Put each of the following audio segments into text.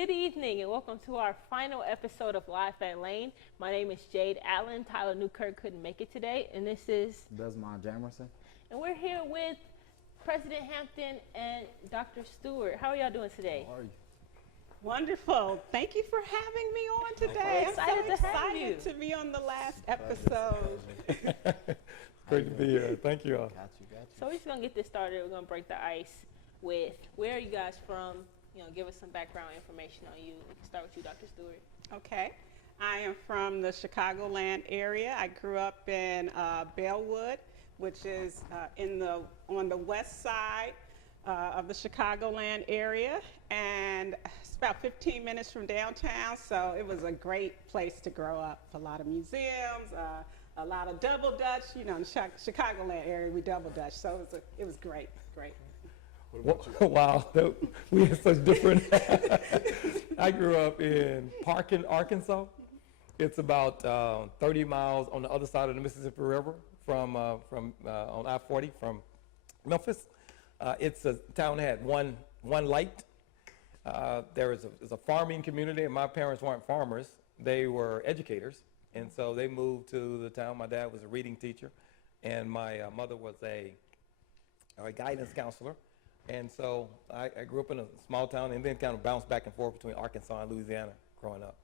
Good evening and welcome to our final episode of Live at Lane. My name is Jade Allen. Tyler Newkirk couldn't make it today, and this is Dezmon, Jamerson. And we're here with President Hampton and Dr. Stewart. How are y'all doing today? How are you? Wonderful. Thank you for having me on today. We're excited I'm so to have you. excited to be on the last episode. Great to be here. Thank you all. Got you. So we're just going to get this started. We're going to break the ice with where are you guys from? You know, give us some background information on you. We can start with you, Dr. Stewart. Okay. I am from the Chicagoland area. I grew up in Bellwood, which is on the west side of the Chicagoland area, and it's about 15 minutes from downtown, so it was a great place to grow up. A lot of museums, a lot of double dutch. You know, in the Chicagoland area, we double dutch, so it was great. Wow, we have such different. I grew up in Parkin, Arkansas. It's about 30 miles on the other side of the Mississippi River from on I-40 from Memphis. It's a town that had one light. There is a farming community, and my parents weren't farmers. They were educators, and so they moved to the town. My dad was a reading teacher, and my mother was a guidance counselor. And so I grew up in a small town and then kind of bounced back and forth between Arkansas and Louisiana growing up.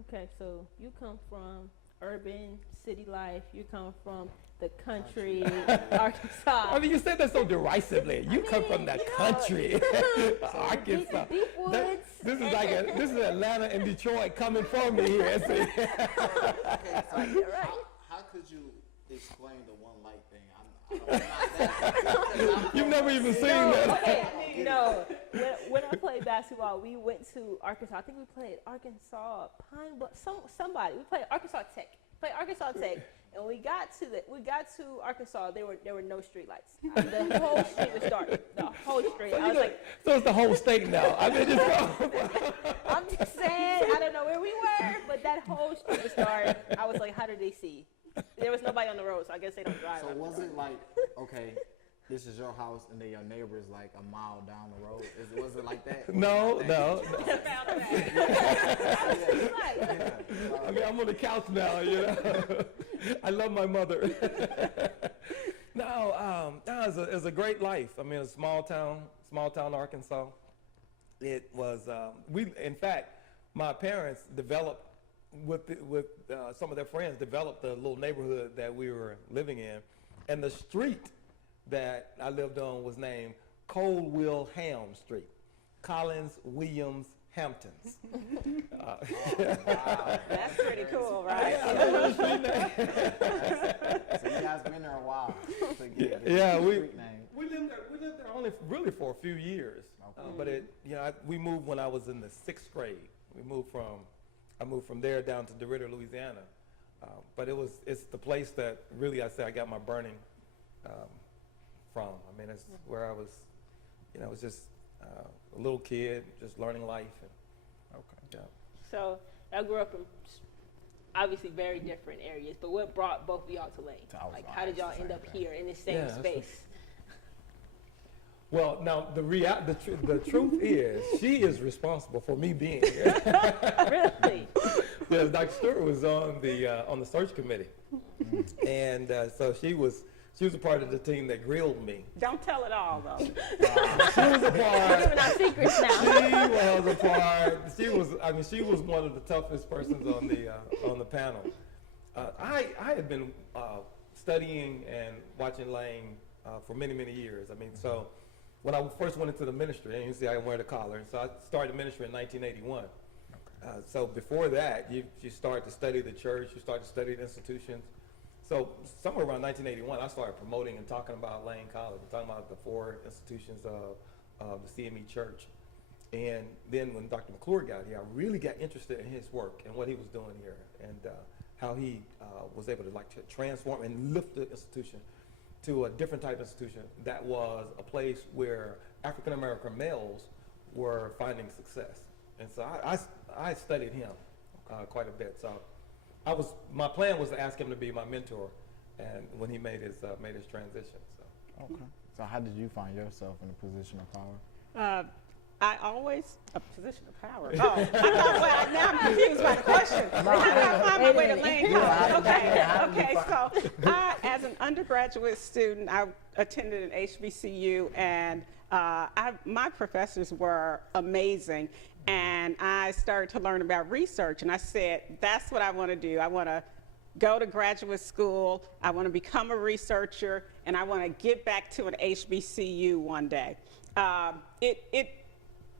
Okay, so you come from urban city life. You come from the country, Arkansas. I mean, you said that so derisively. You come from the country, Arkansas. Deep woods. This is Atlanta and Detroit coming from me here. See? Okay, so how could you explain the one light thing? You've never even seen that. Okay, no. When I played basketball, we went to Arkansas. I think we played Arkansas Pine Bluff. Somebody. We played Arkansas Tech. And we got to Arkansas. There were no street lights. The whole street was dark. The whole street. I was like, so it's the whole state now. I mean, I'm just saying. I don't know where we were, but that whole street was dark. I was like, how did they see? There was nobody on the road, so I guess they don't drive. So was it like, okay, this is your house and then your neighbor's like a mile down the road? Was it like that? No. I mean, I'm on the couch now, you know. I love my mother. No, it's a great life. I mean, a small town, Arkansas. It was, in fact, my parents developed, with some of their friends, developed the little neighborhood that we were living in. And the street that I lived on was named Coldwell Ham Street. Collins, Williams, Hamptons. Wow. That's pretty cool, right? Yeah, I know the street name. So you guys been there a while to get Yeah, the street name. we lived there only really for a few years. Okay. But we moved when I was in the 6th grade. I moved from there down to DeRidder, Louisiana. But it's the place that really I got my burning from. I mean, it's where I was, was just a little kid, just learning life. Yeah. So I grew up in obviously very different areas, but what brought both of y'all to Lane? Like, how did y'all end up here in this same space? Well, now the truth is, she is responsible for me being here. Really? Yes, Dr. Stewart was on the search committee, and so she was a part of the team that grilled me. Don't tell it all, though. She was a part. We're giving our secrets now. She was a part. She was one of the toughest persons on the panel. I had been studying and watching Lane for many years. I mean, so. When I first went into the ministry, and you see I wear the collar, so I started ministry in 1981. So before that, you start to study the church, you start to study the institutions. So somewhere around 1981, I started promoting and talking about Lane College, talking about the 4 institutions of the CME Church. And then when Dr. McClure got here, I really got interested in his work and what he was doing here, and how he was able to transform and lift the institution to a different type of institution that was a place where African American males were finding success. And so I studied him quite a bit. So my plan was to ask him to be my mentor, and when he made his transition. So. Okay. So how did you find yourself in a position of power? I always a position of power. Oh, I thought, well, now I'm confused by the question. How do I find my way to Lane College? Okay. So as an undergraduate student, I attended an HBCU, and my professors were amazing. And I started to learn about research, and I said, that's what I want to do. I want to go to graduate school, I want to become a researcher, and I want to get back to an HBCU one day.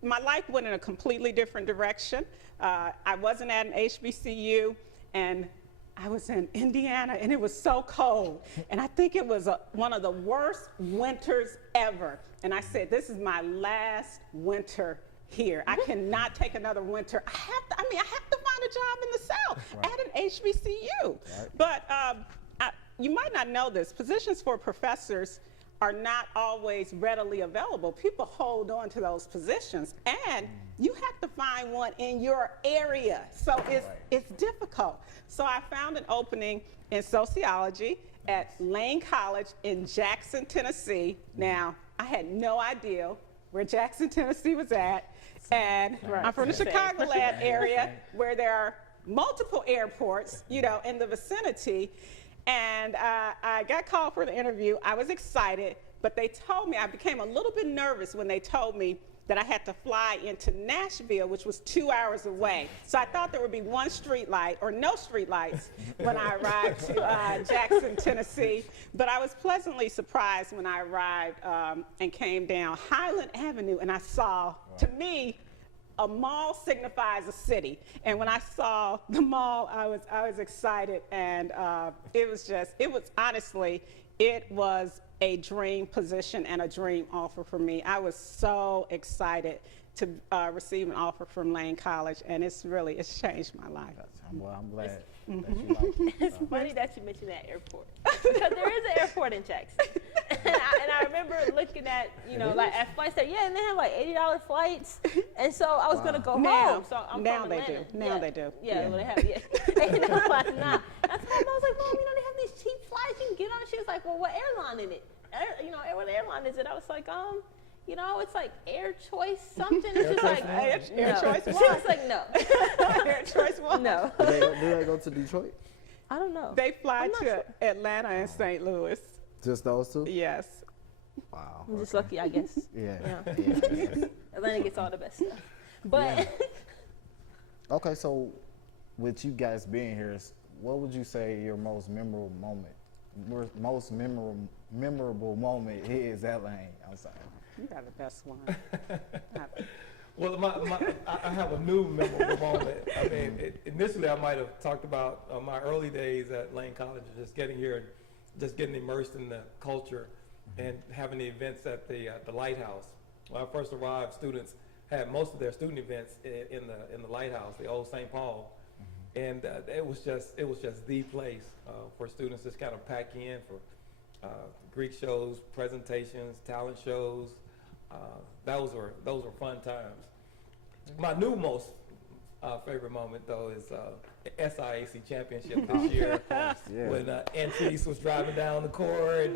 My life went in a completely different direction. I wasn't at an HBCU, and I was in Indiana, and it was so cold. And I think it was one of the worst winters ever. And I said, this is my last winter here. I cannot take another winter. I have to find a job in the South at an HBCU. But you might not know this. Positions for professors are not always readily available. People hold on to those positions, and you have to find one in your area. So it's difficult. So I found an opening in sociology at Lane College in Jackson, Tennessee. Now, I had no idea where Jackson, Tennessee was at. And I'm from the Chicagoland area where there are multiple airports, in the vicinity. And I got called for the interview. I was excited, but they told me, I became a little bit nervous when they told me that I had to fly into Nashville, which was 2 hours away. So I thought there would be one street light or no street lights when I arrived to Jackson, Tennessee. But I was pleasantly surprised when I arrived and came down Highland Avenue, and I saw, to me, a mall signifies a city. And when I saw the mall, I was excited, and it was a dream position and a dream offer for me. I was so excited to receive an offer from Lane College, and it's changed my life. Well, I'm glad that you like it. It's funny that you mentioned that airport, because there is an airport in Jackson. and I remember looking at, at flights that, and they have like $80 flights. And so I was going to go home. So I'm now from they Atlanta. do. Now they do. Yeah, well, they have, $80 flights now. That's why I was like, Mom, they have these cheap flights you can get on. She was like, well, what airline is it? What airline is it? I was like, it's like Air Choice something. And she's like, Air Choice She One. was like, no. Air Choice One. No. Do they go to Detroit? I don't know. They fly I'm not to sure. Atlanta and St. Louis. Just those two? Yes. Wow. I'm just lucky, I guess. Yeah. Atlanta gets all the best stuff. But Okay, so with you guys being here, what would you say your most memorable moment is at Lane? I'm sorry. You got the best one. Well, I have a new memorable moment. I mean, initially I might have talked about my early days at Lane College, just getting here and just getting immersed in the culture and having the events at the Lighthouse. When I first arrived, students had most of their student events in the Lighthouse, the old St. Paul, and it was just the place for students to kind of pack in for Greek shows, presentations, talent shows. Those were fun times. My new most favorite moment, though, is SIAC championship this year when Antice was driving down the court,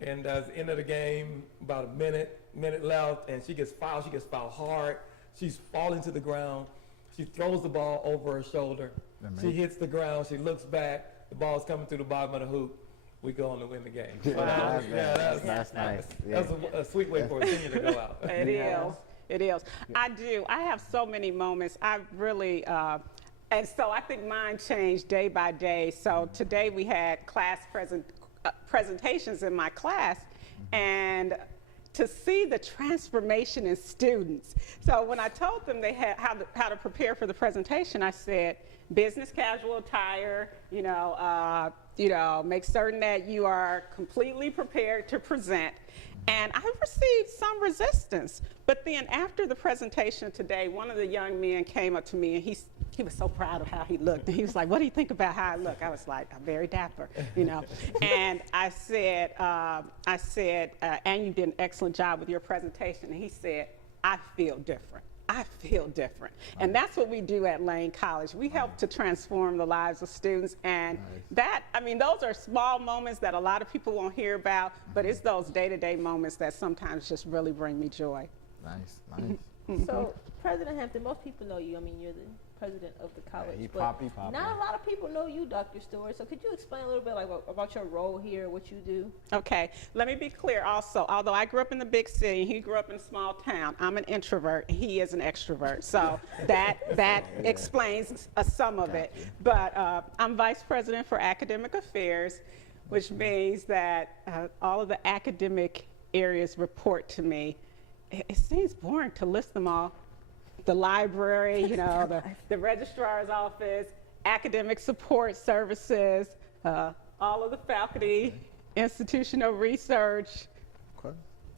and at the end of the game, about a minute left, and she gets fouled. She gets fouled hard. She's falling to the ground. She throws the ball over her shoulder. She hits the ground. She looks back. The ball's coming through the bottom of the hoop. We go on to win the game. That's nice. That's a sweet way for a senior to go out. It is. I have so many moments. I really, and so I think mine changed day by day. So today we had class presentations in my class, and to see the transformation in students. So when I told them they had how to prepare for the presentation, I said, business casual attire, make certain that you are completely prepared to present. And I received some resistance. But then after the presentation today, one of the young men came up to me, and he was so proud of how he looked. And he was like, what do you think about how I look? I was like, I'm very dapper, And I said, and you did an excellent job with your presentation. And he said, I feel different. I feel different. And that's what we do at Lane College. We help to transform the lives of students. And those are small moments that a lot of people won't hear about, but it's those day-to-day moments that sometimes just really bring me joy. Nice. So, President Hampton, most people know you. I mean, you're the president of the college. he but poppy. not a lot of people know you, Dr. Stewart. So, could you explain a little bit like about your role here, what you do? Okay, let me be clear also. Although I grew up in the big city, he grew up in a small town. I'm an introvert. He is an extrovert. So that explains some of it. But I'm vice president for academic affairs, which means that all of the academic areas report to me. It seems boring to list them all. The library, you know, the registrar's office, academic support services, all of the faculty, institutional research. Okay.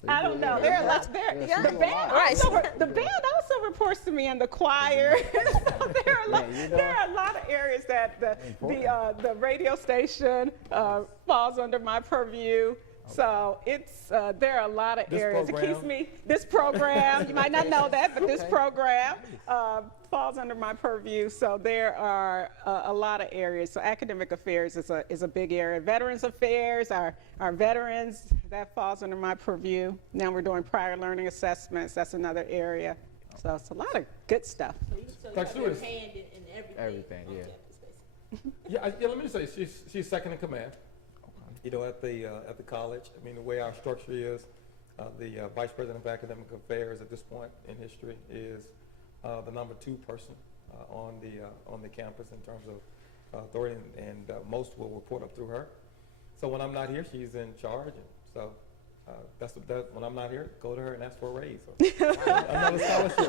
I don't know. There are lots. The band also reports to me in the choir. So there are a lot of areas that the radio station falls under my purview. So it's there are a lot of areas. It keeps me. This program, you might not know that, but this program falls under my purview. So there are a lot of areas. So academic affairs is a big area. Veterans affairs, our veterans, that falls under my purview. Now we're doing prior learning assessments. That's another area. So it's a lot of good stuff. So you have your hand in everything. Everything, on yeah. campus, basically. Yeah, let me just say, she's second in command. You know, at the college. I mean, the way our structure is, the vice president of academic affairs at this point in history is the number 2 person on the campus in terms of authority, and most will report up through her. So when I'm not here, she's in charge, and so that's when I'm not here, go to her and ask for a raise or another scholarship.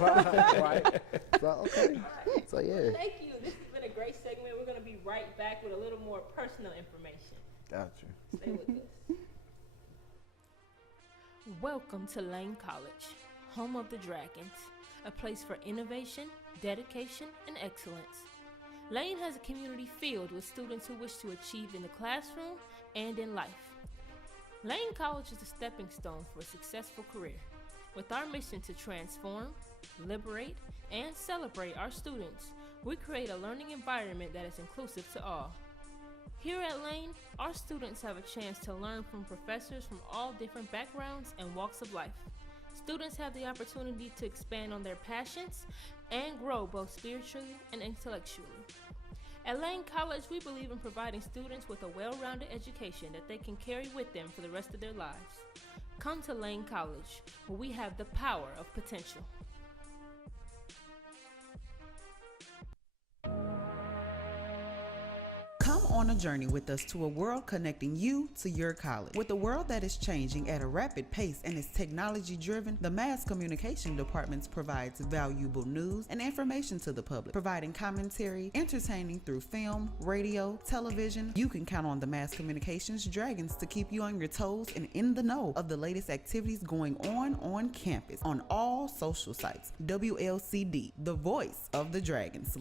Right. So okay. Right. So yeah. Well, thank you. This has been a great segment. We're going to be right back with a little more personal information. Gotcha. Stay with us. Welcome to Lane College, home of the Dragons, a place for innovation, dedication, and excellence. Lane has a community filled with students who wish to achieve in the classroom and in life. Lane College is a stepping stone for a successful career. With our mission to transform, liberate, and celebrate our students, we create a learning environment that is inclusive to all. Here at Lane, our students have a chance to learn from professors from all different backgrounds and walks of life. Students have the opportunity to expand on their passions and grow both spiritually and intellectually. At Lane College, we believe in providing students with a well-rounded education that they can carry with them for the rest of their lives. Come to Lane College, where we have the power of potential. Come on a journey with us to a world connecting you to your college. With a world that is changing at a rapid pace and is technology driven, the Mass Communication Department provides valuable news and information to the public, providing commentary, entertaining through film, radio, television. You can count on the Mass Communications Dragons to keep you on your toes and in the know of the latest activities going on campus, on all social sites. WLCD, the voice of the Dragons.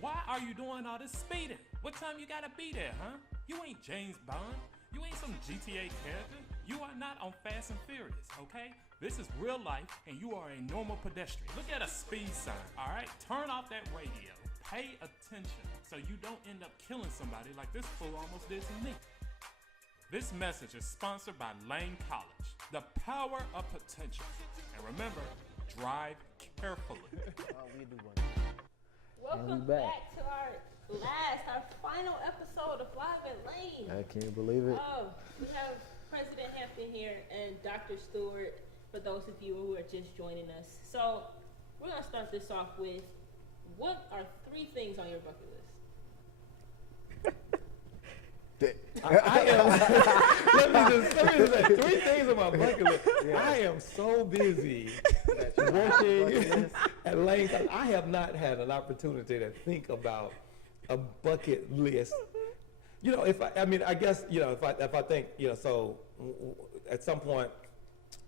Why are you doing all this speeding? What time you gotta be there, huh? You ain't James Bond. You ain't some GTA character. You are not on Fast and Furious, okay? This is real life, and you are a normal pedestrian. Look at a speed sign, all right? Turn off that radio. Pay attention so you don't end up killing somebody like this fool almost did to me. This message is sponsored by Lane College, the power of potential. And remember, drive carefully. Welcome back to our final episode of Live at Lane. I can't believe it. We have President Hampton here and Dr. Stewart, for those of you who are just joining us. So we're going to start this off with, what are 3 things on your bucket list? Let me just say 3 things on my bucket list. Yeah. I am so busy working at Lane. I have not had an opportunity to think about a bucket list. You know, I guess, you know, if I think, you know, so at some point,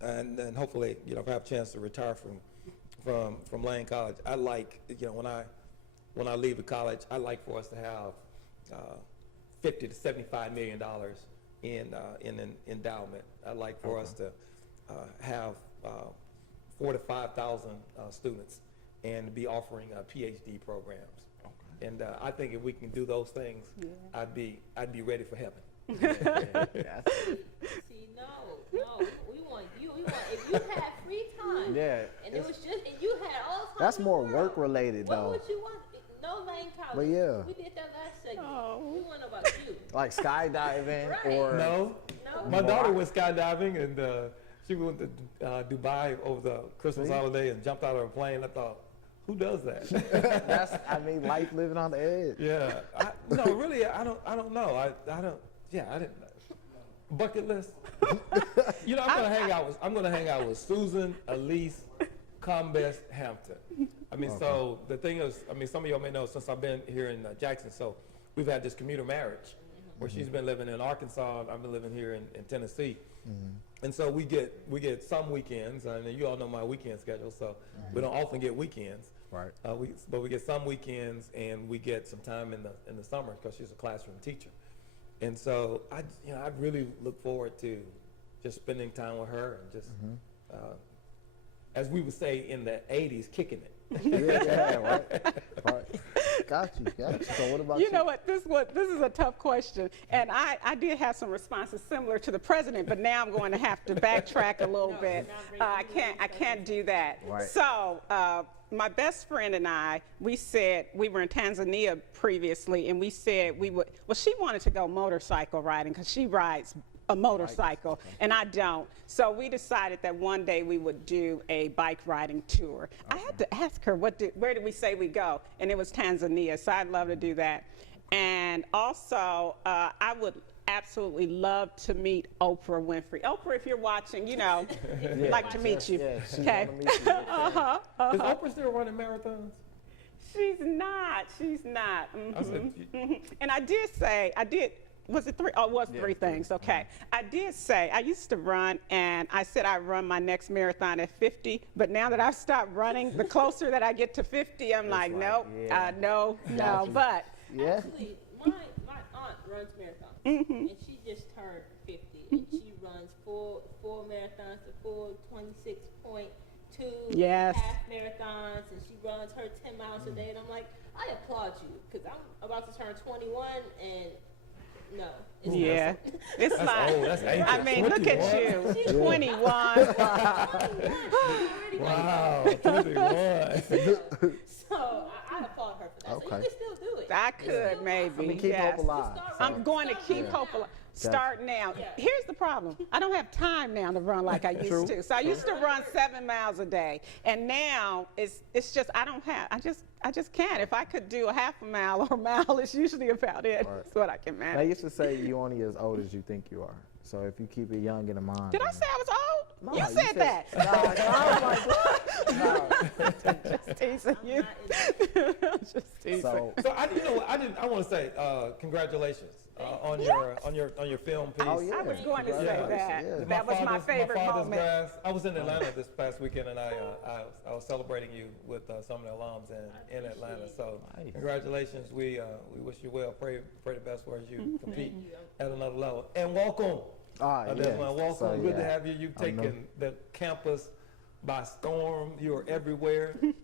and hopefully, you know, if I have a chance to retire from Lane College, I like, you know, when I leave the college, I like for us to have $50 to $75 million in an endowment. I'd like for us to have 4,000 to 5,000 students and be offering PhD programs. Okay. And I think if we can do those things, I'd be ready for heaven. See, no, No, we want you. We want if you had free time. Yeah, And it was just and you had all the time. that's in the more world, work related What though. would you want? No lane college. But yeah. We did that last segment. Oh. We want to know about you. Like skydiving Right. or No, No. my daughter went skydiving and she went to Dubai over the Christmas See? holiday and jumped out of a plane. I thought, who does that? that's I mean life living on the edge. Yeah, no, really, I don't know. I didn't. Bucket list. You know, I'm gonna hang out with Susan, Elise, Combest, Hampton. I mean, so the thing is, I mean, some of y'all may know since I've been here in Jackson, so we've had this commuter marriage where she's been living in Arkansas and I've been living here in Tennessee. And so we get some weekends, and you all know my weekend schedule, so we don't often get weekends. Right. But we get some weekends, and we get some time in the summer because she's a classroom teacher. And so I really look forward to just spending time with her and just, as we would say in the '80s, kicking it. Yeah, right. Got you. So what about you? You know what? This is a tough question, and I did have some responses similar to the president, but now I'm going to have to backtrack a little bit. I can't do that. Right. So my best friend and I, we said we were in Tanzania previously, and we said we would. Well, she wanted to go motorcycle riding because she rides a motorcycle and I don't. So we decided that one day we would do a bike riding tour. I had to ask her where did we say we go, and it was Tanzania. So I'd love to do that. And also I would absolutely love to meet Oprah Winfrey. Oprah, if you're watching, you know, like to meet you. Yeah, she Okay. wanna meet you. Is Oprah still running marathons? She's not. I said, And I did. Was it three? Oh, it was three things. Okay. I did say I used to run, and I said I'd run my next marathon at 50. But now that I've stopped running, the closer that I get to 50, I'm like, nope, no. But Yeah. Actually, my aunt runs marathons, and she just turned 50, and she runs full marathons, the full 26.2 Yes. half marathons, and she runs her 10 miles a day. And I'm like, I applaud you, because I'm about to turn 21, and no. It's yeah, it's that's like, old. That's ancient. I mean, look at 21. you, 21. Wow, 21. So I applaud her for that. So you Okay. can still do it. I could maybe. I mean, keep yes. hope alive. I'm going to keep hope alive. Start now. Here's the problem. I don't have time now to run like I used to. So I used to run 7 miles a day, and now it's just I just can't. If I could do a half a mile or a mile, it's usually about it. Right. That's what I can They manage. used to say you only as old as you think you are. So if you keep it young in the mind. Did I say I was old? No, you said that. No, no, Just teasing you. Just teasing. so So I want to say congratulations on your film piece. Oh, yeah. I was going to say Yeah. that. Yeah. That was my favorite father's moment. grass. I was in Atlanta this past weekend, and I was celebrating you with some of the alums in Atlanta. So Nice. congratulations. We wish you well. Pray the best for as you compete at another level. And welcome. yeah. Welcome. So, Good to yeah. have you. You've I know. taken the campus by storm. You are everywhere in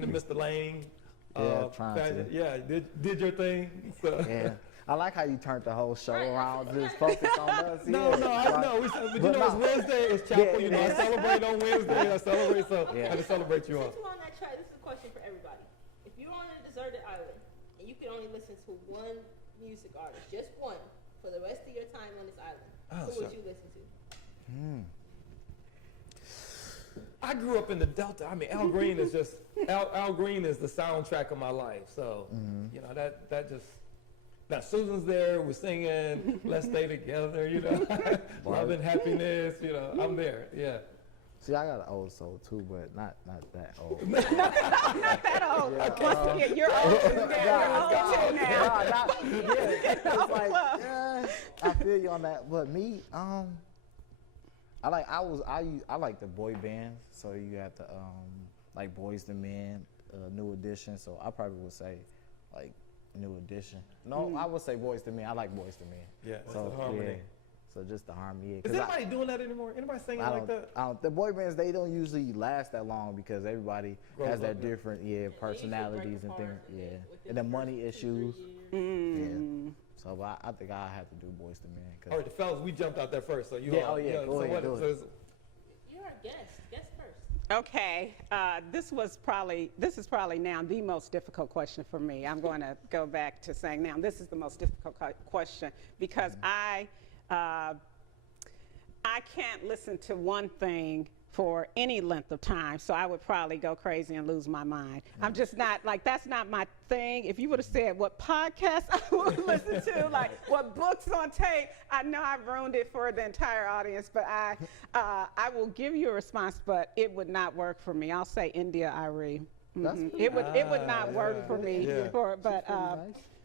the you. Mr. Lane. Yeah, trying to. fashion. Yeah, did your thing. So. Yeah. I like how you turned the whole show Right. around, just focus on us. No, yeah. I know. But you But know, it's no. Wednesday. It's chapel. Yeah, You know, I it is. celebrate on Wednesday. I celebrate, so Yeah. I just celebrate you on. Since we're on that track, this is a question for everybody. If you're on a deserted island and you can only listen to one music artist, just one, for the rest of your time on this island, who would you listen to? I grew up in the Delta. I mean, Al Green is just Al Green is the soundtrack of my life. So you know that just. Now Susan's there. We're singing "Let's Stay Together." You know, love and happiness. You know, I'm there. Yeah. See, I got an old soul too, but not that old. Not that old. Once again, you're old too now. You're old too now. It's like, yeah, I feel you on that. But me, I like the boy bands. So you got the like Boys to Men, New Edition. So I probably would say like New Edition. No, I would say Boys to Men. I like Boys to Men. Yeah. So the harmony. yeah. So just the harmony. Yeah, Is 'cause anybody doing that anymore? Anybody singing like that? the boy bands, they don't usually last that long because everybody Grows has their up, yeah. different personalities and things. Yeah, Within and the the money first 2-3 issues. years. Yeah. So but I think I have to do Boys to Men. All right, the fellas, we jumped out there first. So you Yeah, all, oh, yeah, you know, go so ahead, what, do it. so it's- You're our guest. Guest first. Okay, this is probably now the most difficult question for me. I'm going to go back to saying now this is the most difficult question because I can't listen to one thing for any length of time, so I would probably go crazy and lose my mind. I'm just not, like, that's not my thing. If you would have said what podcast I would listen to, like what books on tape, I know I've ruined it for the entire audience, but I will give you a response, but it would not work for me. I'll say India Arie. It would not work for me, Yeah. but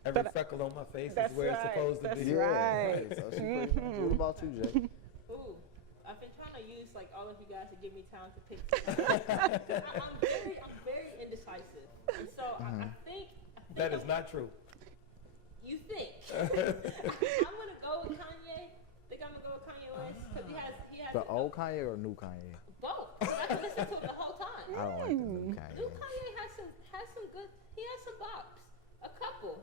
every freckle on my face is that's where it's right, supposed to that's be. right. So she pretty much. What about you, Jay? Ooh, I've been trying to use like all of you guys to give me time to pick. I'm very indecisive, and so I think That is not true. You think? I'm gonna go with Kanye. I think I'm gonna go with Kanye West because he has The old Kanye or new Kanye? both. I can listen to him the whole time. I don't like the new Kanye. New Kanye has some good. He has some bops. A couple.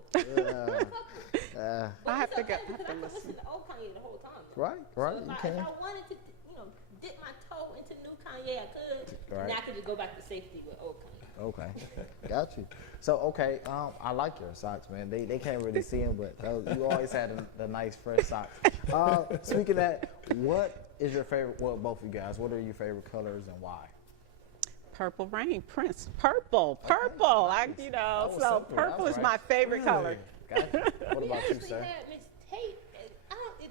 Yeah. I have to go. Because I can listen to old Kanye the whole time. Right, So you if can. I wanted to, dip my toe into new Kanye, I could. Right. And I could just go back to safety with old Kanye. Okay, got you. So okay, I like your socks, man. They can't really see them, but you always had the nice fresh socks. Speaking of that, what is your favorite? Well, both of you guys, what are your favorite colors and why? Purple Rain, Prince. Purple. Nice. So simple. purple That's is right. my favorite color. Got you. What We about you, actually sir? had Miss Tate.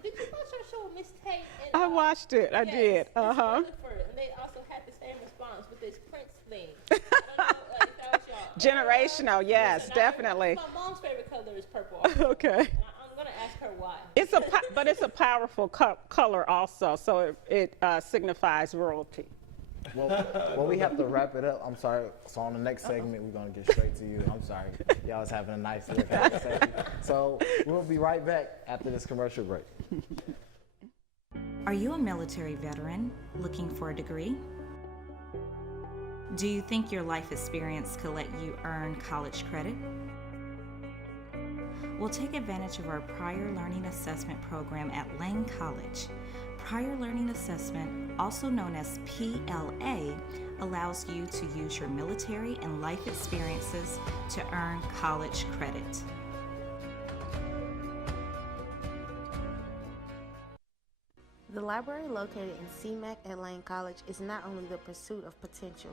Did you watch our show with Miss Tate? I watched it. I did. Miss Rutherford, and they also had the same response with this Prince thing. I don't know if that was y'all. Generational, yes, And definitely. My mom's favorite color is purple. Okay. And I'm gonna ask her why. But it's a powerful color also, so it signifies royalty. Well, we have to wrap it up. I'm sorry. So on the next segment, we're gonna get straight to you. I'm sorry. Y'all was having a nice little conversation. So we'll be right back after this commercial break. Are you a military veteran looking for a degree? Do you think your life experience could let you earn college credit? Well, take advantage of our Prior Learning Assessment program at Lane College. Prior Learning Assessment, also known as PLA, allows you to use your military and life experiences to earn college credit. The library located in CMAC at Lane College is not only the pursuit of potential,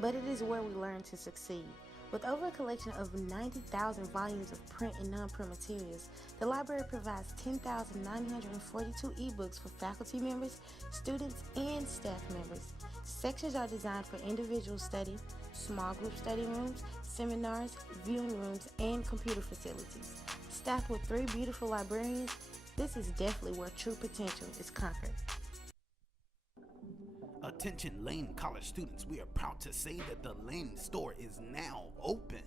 but it is where we learn to succeed. With over a collection of 90,000 volumes of print and non-print materials, the library provides 10,942 ebooks for faculty members, students, and staff members. Sections are designed for individual study, small group study rooms, seminars, viewing rooms, and computer facilities. Staffed with 3 beautiful librarians, this is definitely where true potential is conquered. Attention Lane College students, we are proud to say that the Lane store is now open.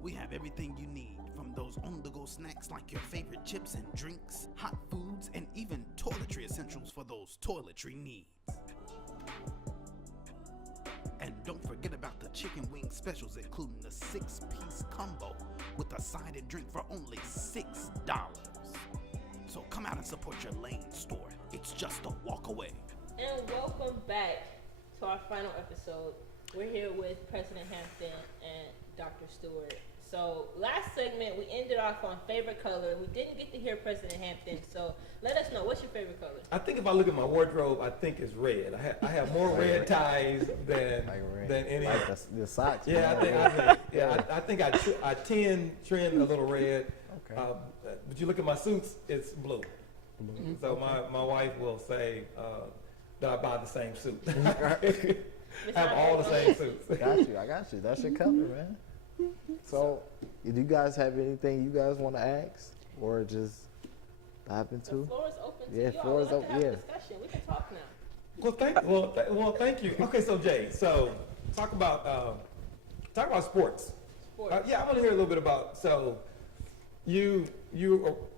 We have everything you need, from those on-the-go snacks like your favorite chips and drinks, hot foods, and even toiletry essentials for those toiletry needs. And don't forget about the chicken wing specials, including the 6-piece combo with a side and drink for only $6. So come out and support your Lane store. It's just a walk away. And welcome back to our final episode. We're here with President Hampton and Dr. Stewart. So last segment, we ended off on favorite color. We didn't get to hear President Hampton, so let us know, what's your favorite color? I think if I look at my wardrobe, I think it's red. I have more red ties than any. Like the socks. Yeah, man. I think I tend trend a little red. Okay. But you look at my suits, it's blue. So my wife will say that I buy the same suit. I have all the same suits. I got you. That's your color, man. So, do you guys have anything you guys want to ask, or just dive into? The floor is open to Yeah, you all. floor is We'd like to open, have yeah. a discussion. We can talk now. Well, thank you. Okay, so Jade, talk about sports. Yeah, I want to hear a little bit about. So, you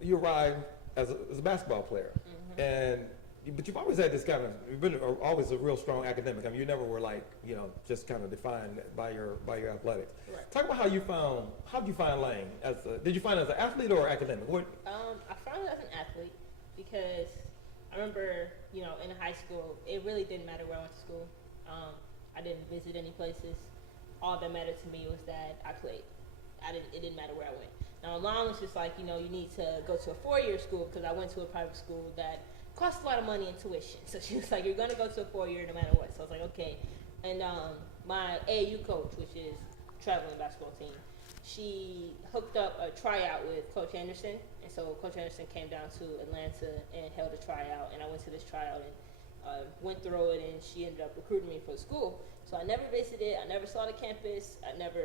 arrived as a basketball player, and but you've always had this kind of, you've been always a real strong academic. I mean, you never were like, just kind of defined by your athletics. Right. Talk about how did you find Lane? Did you find it as an athlete or academic? I found it as an athlete because I remember, in high school, it really didn't matter where I went to school. I didn't visit any places. All that mattered to me was that I played. It didn't matter where I went. Now, my mom was just like, you need to go to a 4-year school because I went to a private school that cost a lot of money in tuition. So she was like, you're going to go to a 4-year no matter what. So I was like, okay. And my AAU coach, which is traveling basketball team, she hooked up a tryout with Coach Anderson. And so Coach Anderson came down to Atlanta and held a tryout. And I went to this tryout and went through it, and she ended up recruiting me for the school. So I never visited. I never saw the campus. I never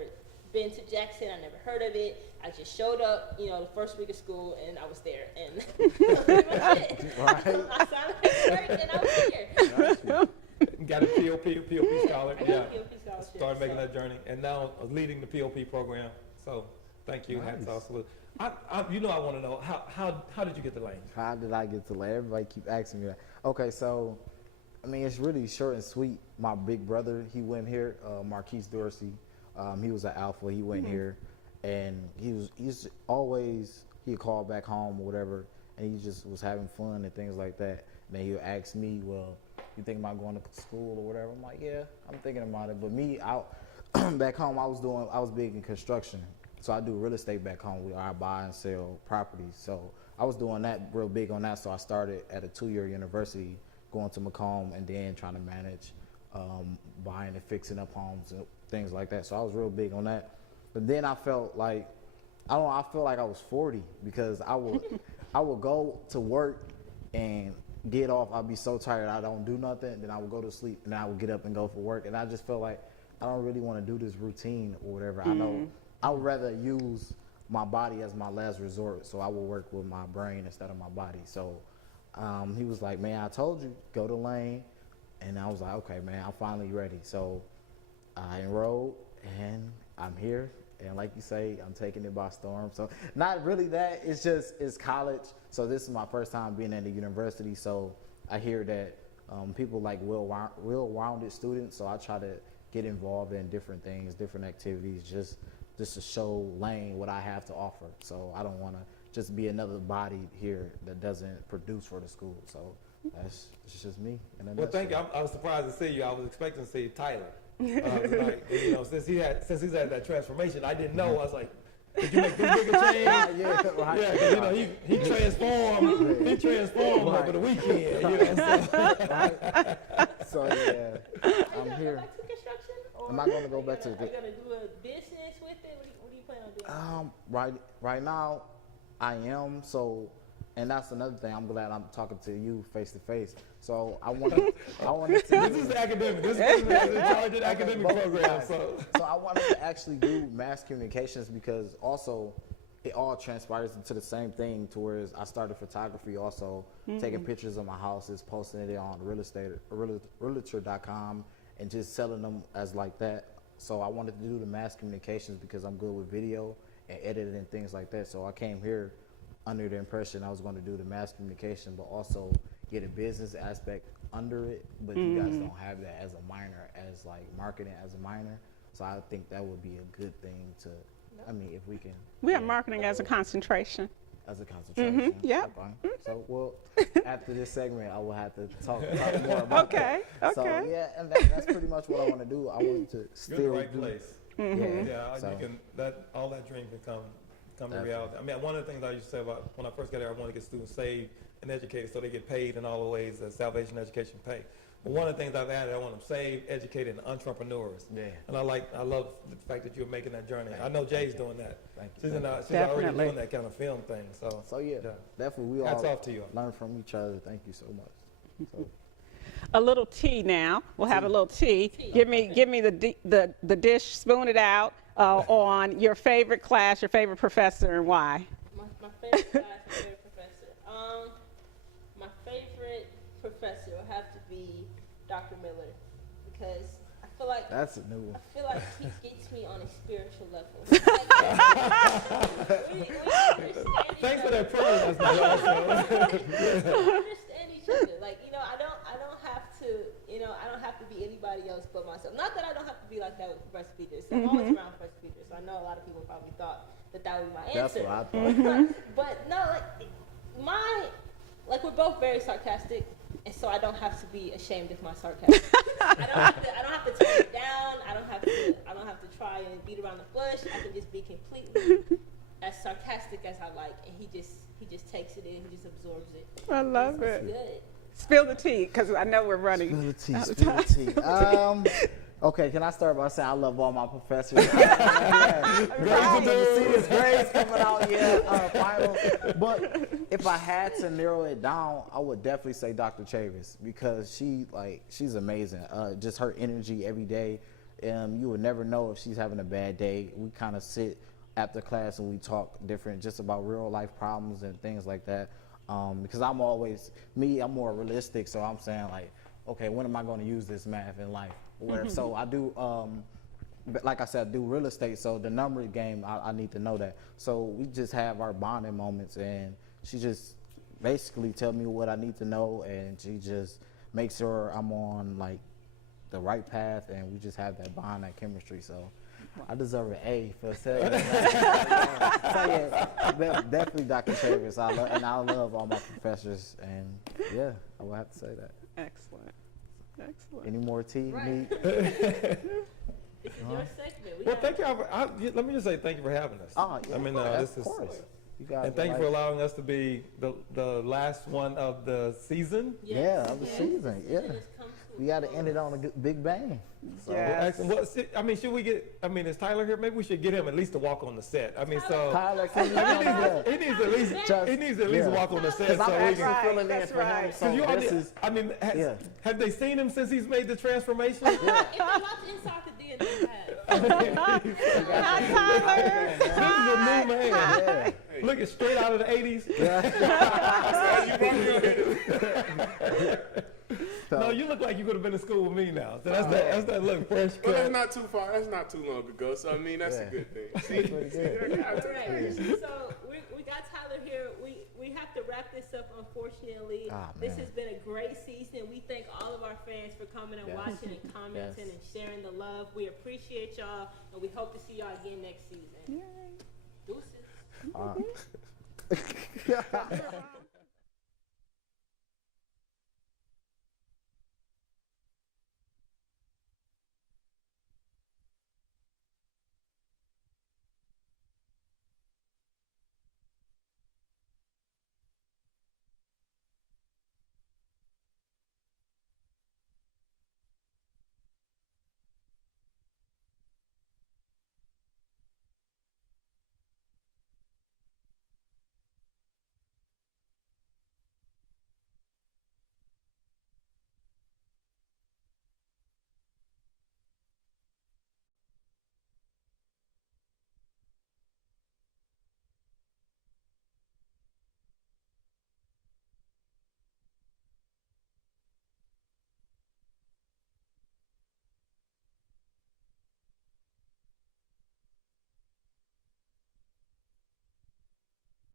been to Jackson. I never heard of it. I just showed up, the first week of school, and I was there. And that was pretty much it. Right. I signed paperwork, and I was here. Got a POP scholar. I got a POP scholarship. Started making that journey, and now leading the POP program. So thank you. Nice. Hats off. Salute. I want to know how did you get the Lane? How did I get to Lane? Everybody keep asking me that. Okay, so it's really short and sweet. My big brother, he went here, Marquise Dorsey. He was an alpha. He went here, and he's always, he'd call back home or whatever, and he just was having fun and things like that. And then he'll ask me, well, you think about going to school or whatever? I'm like, yeah, I'm thinking about it. But me, back home, I was big in construction. So I do real estate back home. I buy and sell properties. So I was doing that, real big on that. So I started at a 2-year university, going to Macomb, and then trying to manage buying and fixing up homes and things like that. So I was real big on that. But then I felt like, I feel like I was 40 because I would go to work and get off. I'd be so tired I don't do nothing. Then I would go to sleep, and then I would get up and go for work. And I just felt like I don't really want to do this routine or whatever. I know I would rather use my body as my last resort. So I would work with my brain instead of my body. So he was like, man, I told you, go to Lane. And I was like, okay, man, I'm finally ready. So I enrolled, and I'm here. And like you say, I'm taking it by storm. So not really that. It's college. So this is my first time being at the university. So I hear that people like well-rounded students. So I try to get involved in different things, different activities, just to show Lane what I have to offer. So I don't want to just be another body here that doesn't produce for the school. So it's just me. Well, thank you. I was surprised to see you. I was expecting to see Tyler. Tonight. Since he's had that transformation, I didn't know. I was like, did you make this bigger change? Yeah, right. Yeah, because he transformed. He transformed over the weekend. So yeah, I'm here. Back to construction? Or Am I going to go back to? Are you gonna do a business with it? What do you plan on doing? Right now, I am. So, and that's another thing. I'm glad I'm talking to you face to face. So I wanted to. This is academic. This is the charged academic program. So I wanted to actually do mass communications because also it all transpires into the same thing. To where I started photography, also taking pictures of my houses, posting it on realtor.com, and just selling them as like that. So I wanted to do the mass communications because I'm good with video and editing and things like that. So I came here under the impression I was going to do the mass communication, but also get a business aspect under it. But you guys don't have that as a minor, as like marketing as a minor. So I think that would be a good thing to, if we can. We have marketing as a concentration. As a concentration. Yep. Okay. So, well, after this segment, I will have to talk more about that. Okay. So, yeah, and that's pretty much what I want to do. I want to still you're in the right place. Yeah. So. You can all that dream can come to reality. One of the things I used to say about when I first got there, I want to get students saved and educated so they get paid in all the ways that salvation education pay. But one of the things I've added, I want them saved, educated, and entrepreneurs. Yeah. And I love the fact that you're making that journey. I know Jade's doing that. Thank you. She's already doing that kind of film thing. So yeah, definitely we hats all off to you. Learn from each other. Thank you so much. So. A little tea now. We'll have a little tea. Give me the dish. Spoon it out on your favorite class, your favorite professor, and why. My favorite class, my favorite professor. My favorite professor will have to be Dr. Miller because I feel like that's a new one. I feel like he gets me on a spiritual level. We Thanks for that prayer. We understand each other. Like, everybody else but myself. Not that I don't have to be like that with professor Peters. I'm always around Professor Peters. So I know a lot of people probably thought that would be my That's answer. what I thought. But no, we're both very sarcastic, and so I don't have to be ashamed of my sarcasm. I don't have to tone it down. I don't have to try and beat around the bush. I can just be completely as sarcastic as I like, and he just takes it in. He just absorbs it. I love It's it. good. Spill the tea, because I know we're running. Spill the tea. Okay, can I start by saying I love all my professors? Grades coming out, final. But if I had to narrow it down, I would definitely say Dr. Chavis, because she's amazing. Just her energy every day. You would never know if she's having a bad day. We kind of sit after class and we talk just about real life problems and things like that. Because I'm more realistic, so I'm saying like, okay, when am I going to use this math in life? So I do, like I said, I do real estate, so the number game, I need to know that. So we just have our bonding moments, and she just basically tell me what I need to know, and she just makes sure I'm on like the right path, and we just have that bond, that chemistry. So I deserve an A for saying that. So yeah, definitely Dr. Chavis. I love all my professors, and yeah, I will have to say that. Excellent. Excellent. Any more tea? Right. Meat? This is your segment. Well, thank you. Let me just say thank you for having us. Oh, yeah, I mean, of course. You guys and thank you for allowing us to be the last one of the season. Yeah, of the season. Yeah. We got to end it on a big bang. So. Yes. Well, I mean, should we get? I mean, is Tyler here? Maybe we should get him at least to walk on the set. I mean, so Tyler, can you come here? he needs at least walk on the set. Because So I'm we can. actually filling in for him. So this is. I mean, have they seen him since he's made the transformation? If they watch Inside the DNA, have. Hi, Tyler. This is a new man. Yeah. Looking straight out of the 80s. No, you look like you could have been in school with me now. So that's that look fresh cut. Well, that's not too far. That's not too long ago. So I mean, that's a good thing. See, All right. So we got Tyler here. We have to wrap this up, unfortunately. This has been a great season. We thank all of our fans for coming and watching and commenting and sharing the love. We appreciate y'all, and we hope to see y'all again next season. Yay. Deuces.